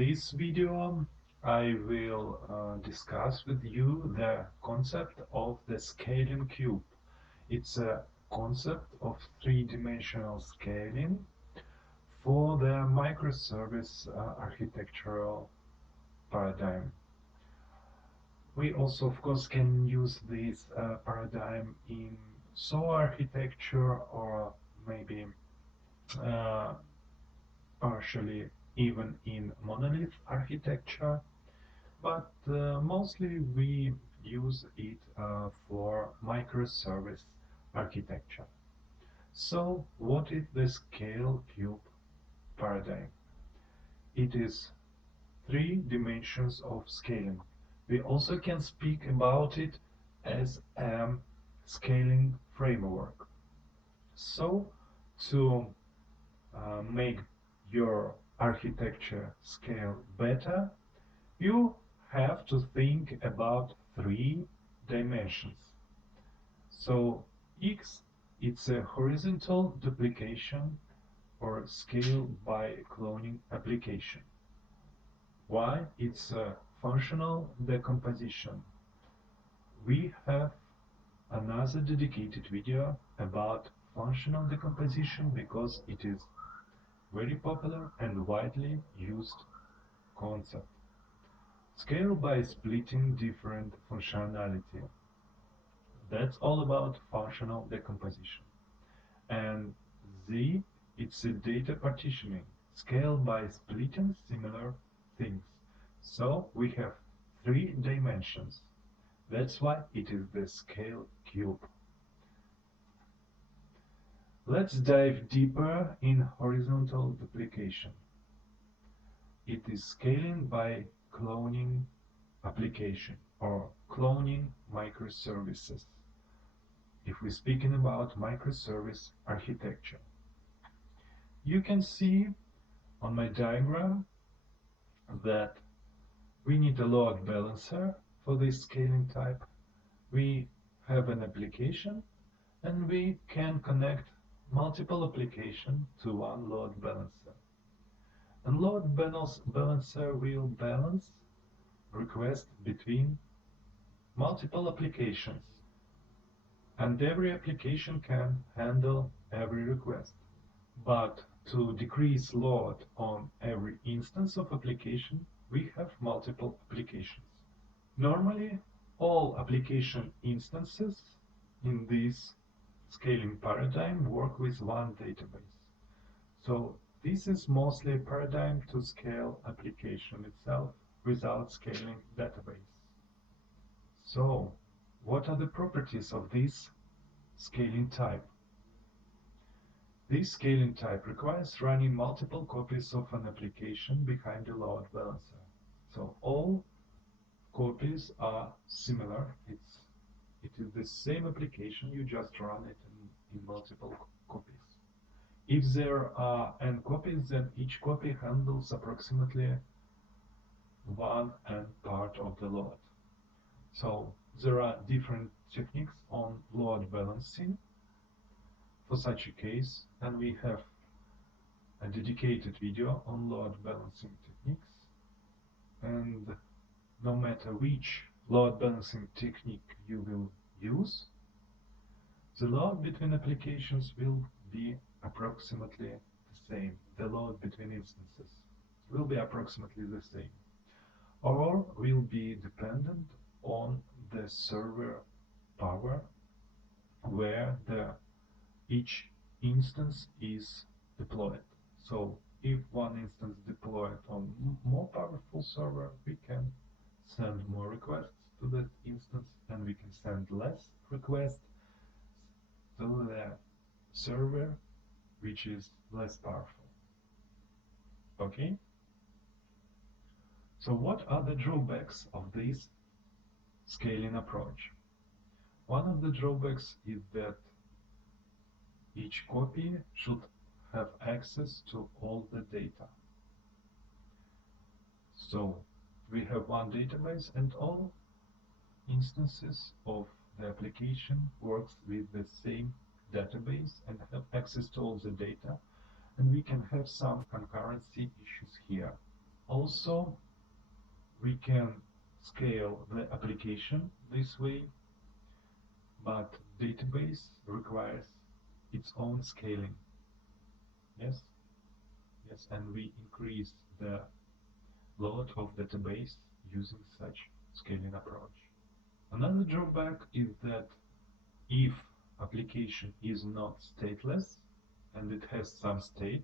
this video I will discuss with you the concept of the scaling cube. It's a concept of three-dimensional scaling for the microservice architectural paradigm. We also, of course, can use this paradigm in SOA architecture or maybe uh, partially even in monolith architecture, but mostly we use it for microservice architecture. So what is the scale cube paradigm? It is three dimensions of scaling. We also can speak about it as a scaling framework. So to make your architecture scale better, you have to think about three dimensions. So X, it's a horizontal duplication or scale by cloning application. Y, it's a functional decomposition. We have another dedicated video about functional decomposition because it is very popular and widely used concept. Scale by splitting different functionality. That's all about functional decomposition. And Z, it's a data partitioning. Scale by splitting similar things. So we have three dimensions. That's why it is the scale cube. Let's dive deeper in horizontal duplication. It is scaling by cloning application or cloning microservices. If we're speaking about microservice architecture, you can see on my diagram that we need a load balancer for this scaling type. We have an application and we can connect multiple applications to one load balancer. And load balancer will balance requests between multiple applications, and every application can handle every request. But to decrease load on every instance of application, we have multiple applications. Normally, all application instances in this scaling paradigm work with one database. So this is mostly a paradigm to scale application itself without scaling database. So what are the properties of this scaling type? This scaling type requires running multiple copies of an application behind a load balancer. So all copies are similar. It is the same application, you just run it in multiple copies. If there are n copies, then each copy handles approximately one n part of the load. So there are different techniques on load balancing for such a case, and we have a dedicated video on load balancing techniques. And no matter which load balancing technique you will use, the load between applications will be approximately the same. The load between instances will be approximately the same, or will be dependent on the server power where each instance is deployed. So if one instance deployed on more powerful server, we can send more requests to that instance, and we can send less requests to the server which is less powerful. Okay? So what are the drawbacks of this scaling approach? One of the drawbacks is that each copy should have access to all the data. So we have one database and all instances of the application works with the same database and have access to all the data, and we can have some concurrency issues here. Also, we can scale the application this way, but database requires its own scaling. Yes, yes, and we increase the load of database using such scaling approach. Another drawback is that if application is not stateless and it has some state,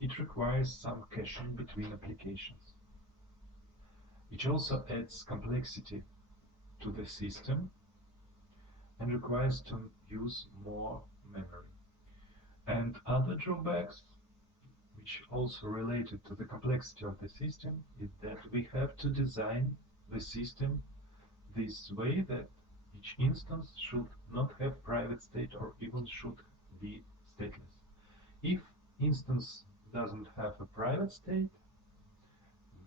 it requires some caching between applications, which also adds complexity to the system and requires to use more memory. And other drawbacks, which also related to the complexity of the system, is that we have to design the system this way that each instance should not have private state or even should be stateless. If instance doesn't have a private state,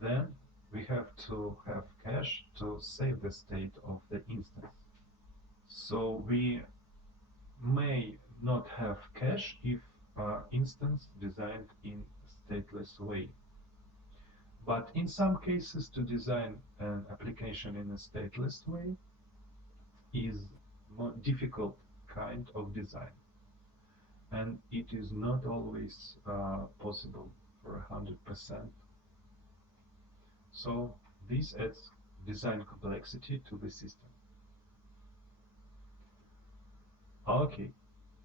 then we have to have cache to save the state of the instance. So we may not have cache if instance designed in stateless way. But in some cases, to design an application in a stateless way is more difficult kind of design, and it is not always possible for 100%. So this adds design complexity to the system. Okay,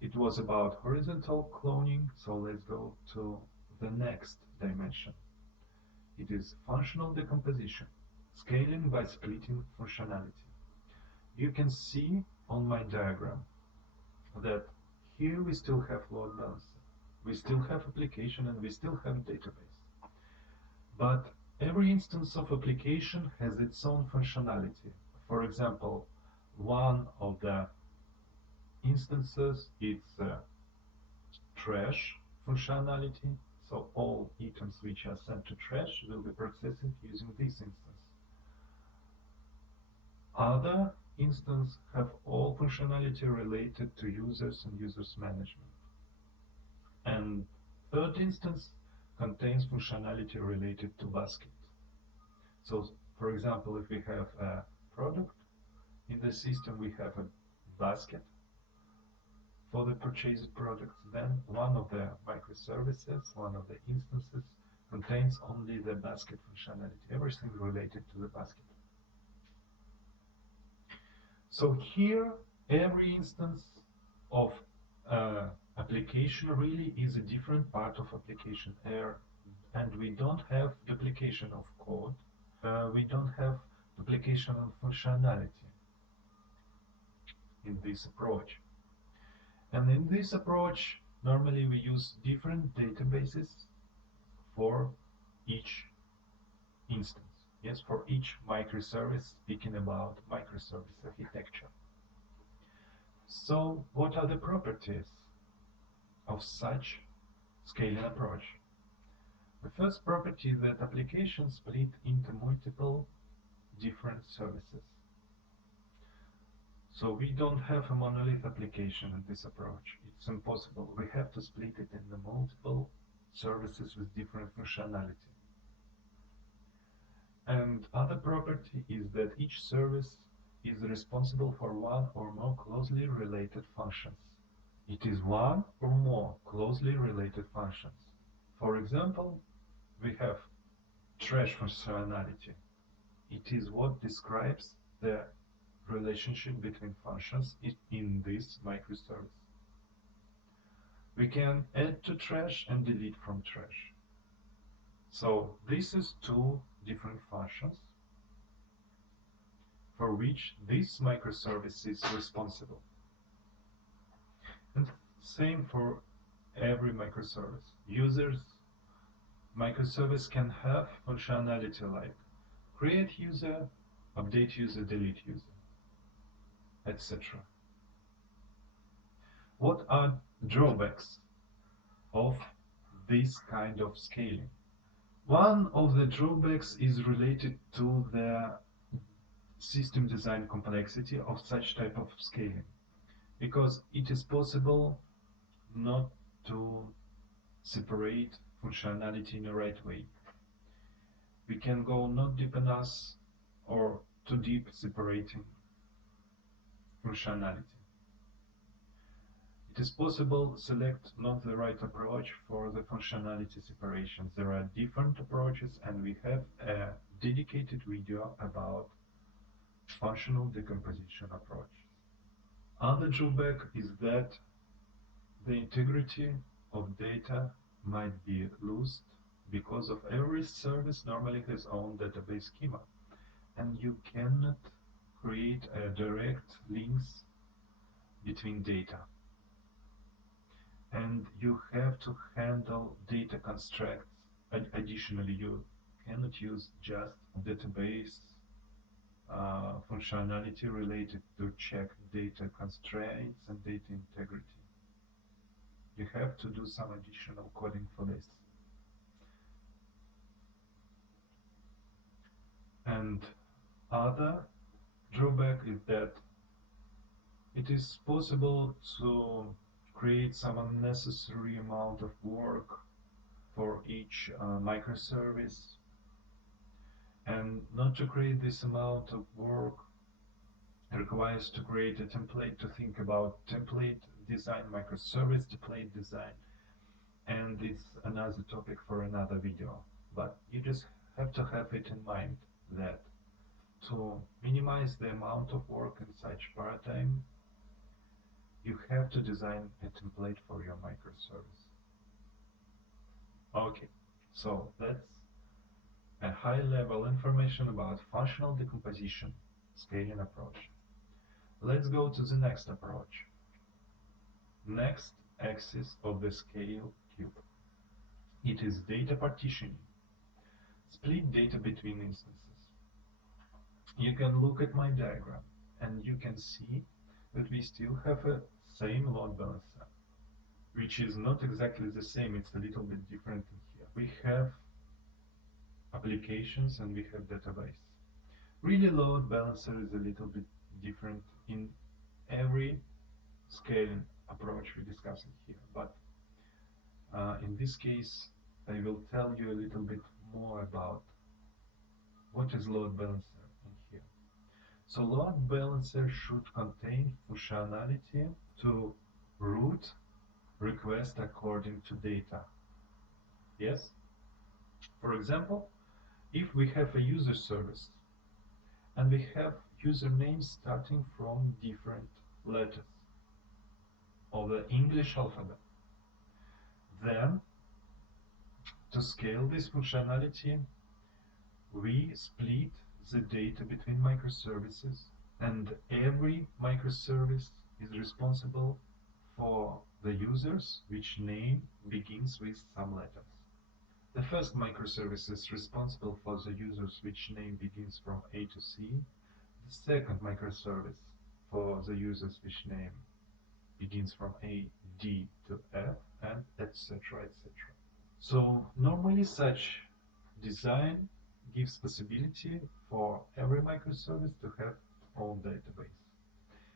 it was about horizontal cloning, so let's go to the next dimension. It is functional decomposition, scaling by splitting functionality. You can see on my diagram that here we still have load balancer, we still have application, and we still have database. But every instance of application has its own functionality. For example, one of the instances is trash functionality, so all items which are sent to trash will be processed using this instance. Other instances have all functionality related to users and users management. And third instance contains functionality related to basket. So, for example, if we have a product in the system, we have a basket for the purchased products, then one of the microservices, one of the instances, contains only the basket functionality, everything related to the basket. So here, every instance of application really is a different part of application, and we don't have duplication of code, we don't have duplication of functionality in this approach. And in this approach, normally we use different databases for each instance. Yes, for each microservice, speaking about microservice architecture. So, what are the properties of such scaling approach? The first property is that applications split into multiple different services. So we don't have a monolith application in this approach. It's impossible. We have to split it into multiple services with different functionality. And other property is that each service is responsible for one or more closely related functions. It is one or more closely related functions. For example, we have trash functionality. It is what describes the relationship between functions in this microservice. We can add to trash and delete from trash. So this is two different functions for which this microservice is responsible. And same for every microservice. Users microservice can have functionality like create user, update user, delete user, etc. What are drawbacks of this kind of scaling? One of the drawbacks is related to the system design complexity of such type of scaling, because it is possible not to separate functionality in the right way. We can go not deep enough or too deep separating functionality. It is possible to select not the right approach for the functionality separations. There are different approaches, and we have a dedicated video about functional decomposition approach. Other drawback is that the integrity of data might be lost because of every service normally has own database schema, and you cannot create a direct links between data. And you have to handle data constructs. Additionally, you cannot use just database functionality related to check data constraints and data integrity. You have to do some additional coding for this. And other drawback is that it is possible to create some unnecessary amount of work for each microservice, and not to create this amount of work requires to create a template, to think about template design, microservice template design, and it's another topic for another video. But you just have to have it in mind that to minimize the amount of work in such paradigm, you have to design a template for your microservice. Okay, so that's a high-level information about functional decomposition scaling approach. Let's go to the next approach. Next axis of the scale cube. It is data partitioning. Split data between instances. You can look at my diagram and you can see that we still have a same load balancer, which is not exactly the same, it's a little bit different in here. We have applications and we have database. Really, load balancer is a little bit different in every scaling approach we discussed here, but in this case I will tell you a little bit more about what is load balancer in here. So load balancer should contain functionality to route request according to data. Yes? For example, if we have a user service and we have usernames starting from different letters of the English alphabet, then to scale this functionality, we split the data between microservices, and every microservice is responsible for the users which name begins with some letters. The first microservice is responsible for the users which name begins from A to C. The second microservice for the users which name begins from A, D to F, and etc. etc. So normally such design gives possibility for every microservice to have own database.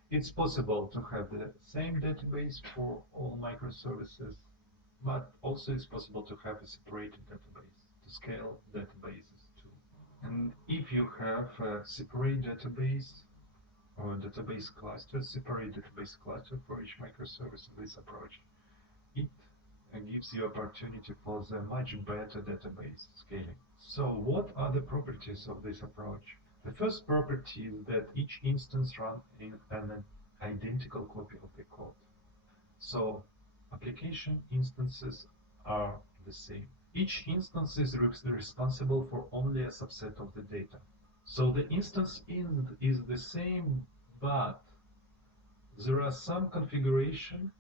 It's possible to have the same database for all microservices, but also it's possible to have a separated database, to scale databases too. And if you have a separate database or database cluster, separate database cluster for each microservice in this approach, it gives you opportunity for the much better database scaling. So what are the properties of this approach? The first property is that each instance runs in an identical copy of the code. So application instances are the same. Each instance is responsible for only a subset of the data. So the instance is the same, but there are some configuration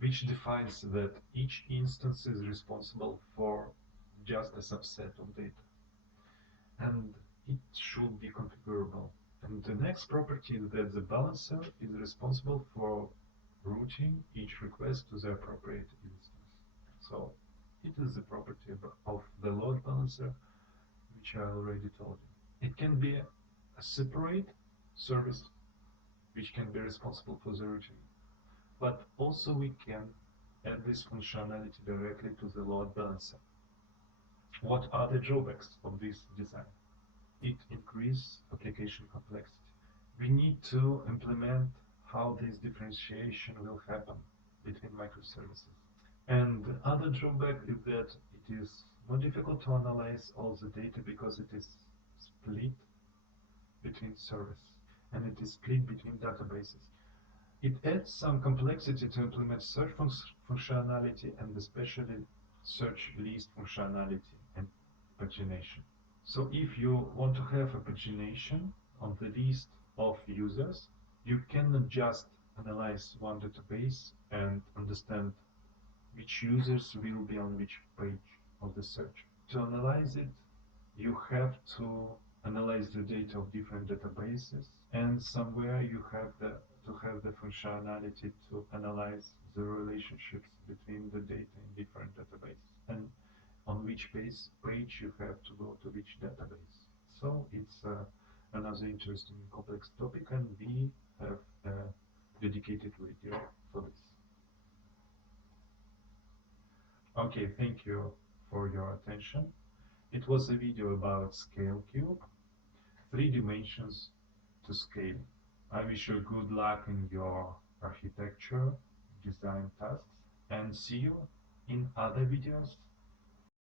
which defines that each instance is responsible for just a subset of data. And it should be configurable. And the next property is that the balancer is responsible for routing each request to the appropriate instance. So it is the property of the load balancer, which I already told you. It can be a separate service which can be responsible for the routing, but also we can add this functionality directly to the load balancer. What are the drawbacks of this design? It increases application complexity. We need to implement how this differentiation will happen between microservices. And the other drawback is that it is more difficult to analyze all the data because it is split between service and it is split between databases. It adds some complexity to implement search functionality and especially search list functionality and pagination. So if you want to have a pagination on the list of users, you cannot just analyze one database and understand which users will be on which page of the search. To analyze it, you have to analyze the data of different databases, and somewhere you have to have the functionality to analyze the relationships between the data in different databases and on which page you have to go to which database. So it's another interesting complex topic, and we have a dedicated video for this. Okay, thank you for your attention. It was a video about scale cube, 3 dimensions to scale. I wish you good luck in your architecture design tasks and see you in other videos.